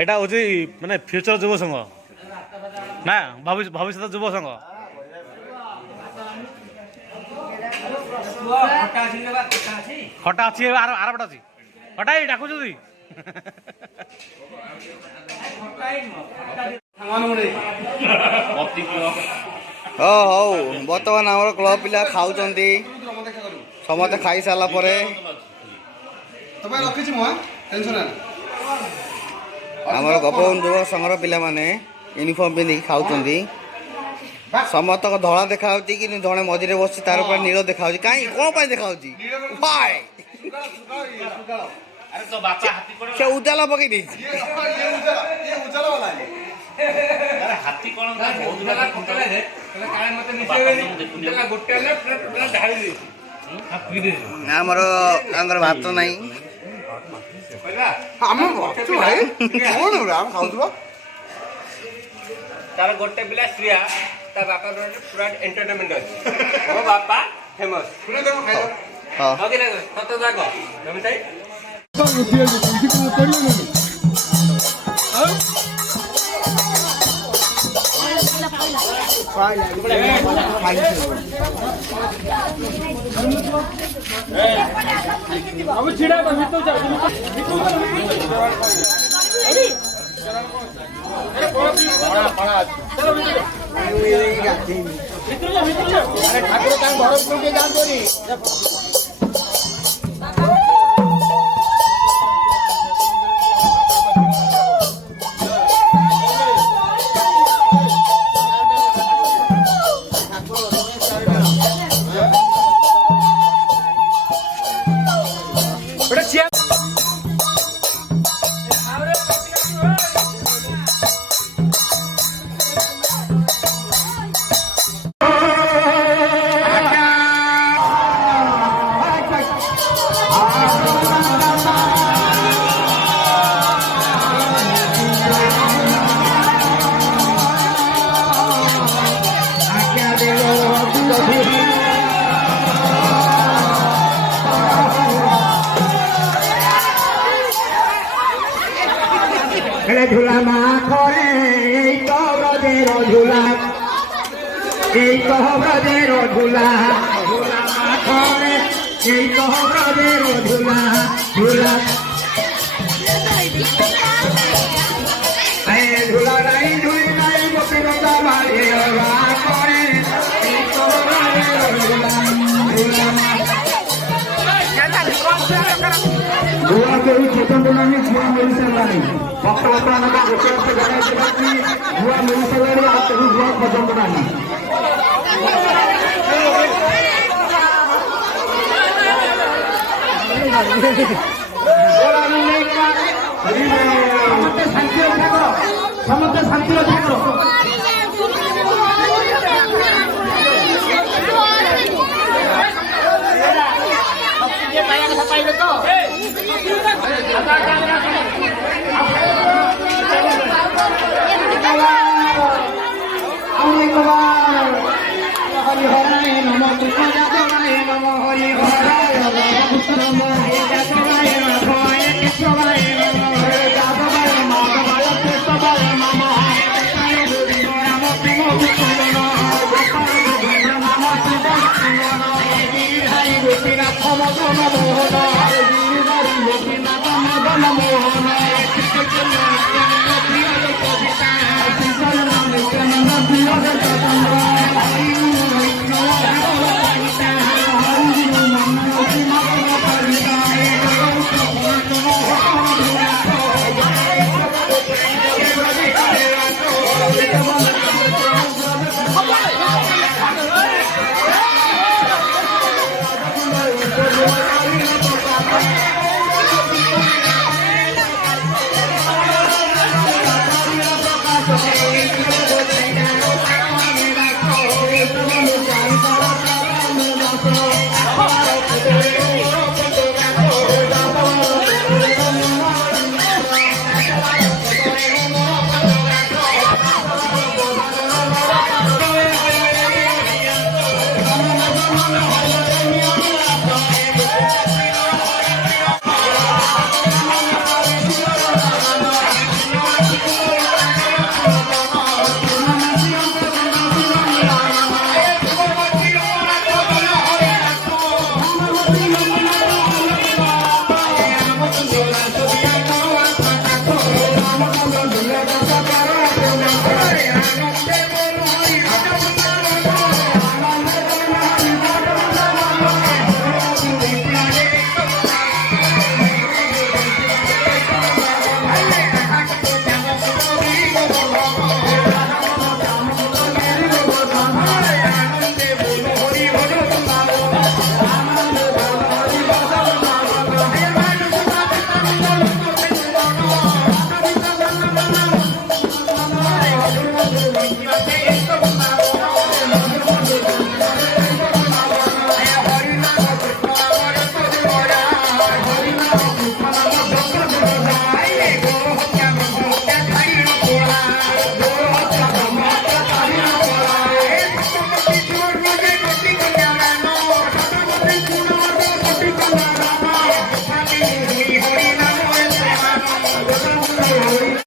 এটা হচ্ছে মানে ফিউচার যুব সংঘ না ভবিষ্যৎ যুব সংঘ খটা আছে আর বড় আছে খটাই ডাকু যদি ହଉ ବର୍ତ୍ତମାନ ଆମର କ୍ଲବ ପିଲା ଖାଉଛନ୍ତି ସମସ୍ତେ ଖାଇସାରିଲା ପରେ ଆମର ଗୋପବନ୍ଧୁ ଯୁବ ସଂଘର ପିଲାମାନେ ୟୁନିଫର୍ମ ପିନ୍ଧିକି ଖାଉଛନ୍ତି। ସମସ୍ତଙ୍କ ଧଳା ଦେଖାଯାଉଛି କିନ୍ତୁ ଜଣେ ମଝିରେ ବସିଛି ତାର ଉପରେ ନୀଳ ଦେଖାଯାଉଛି। କାହିଁ କଣ ପାଇଁ ଦେଖାଯାଉଛି? ସେ ଉଜାଲା ପକେଇ ଦେଇଛି। ଆମର ତାଙ୍କର ଭାତ ନାହିଁ। तार गोटे पिला श्रिया ता बापा पूरा एंटरटेनमेंट अछि ओ बापा फेमस पूरा देखो खाइ हां ओके ना सत जाको हम सही ঝুলা মা করে এই তো ব্রজের ঝুলা, এই তো ব্রজের ঝুলা, ঝুলা মা করে এই তো ব্রজের ঝুলা, ঝুলা ঝুলা নাই ঝুলি নাই গোপীনতা বাড়ে করে এই তো ব্রজের ঝুলা, ঝুলা মা গোয়া কেউ স্বতন্ত্র নামে গোয়া মরিশালানি বক্তব্য আমাকে গোটা জানাইতে পারছি গোয়া মরিশালানি আর কেউ গোয়া স্বতন্ত্র নামে সমস্ত শান্তি থাকো পাইলে তো হরি হরায় নম কৃষ্ণ যাদবায় নম হরি হরায় নম যাদবায় নম কেশবায় নম যাদবায় মাধবায় কেশবায় নম রাম প্রেম বিষ্ণু নাম হরি গোপীনাথ মদন মোহন হরি গোপীনাথ মদন মোহন কবিতা Thank you.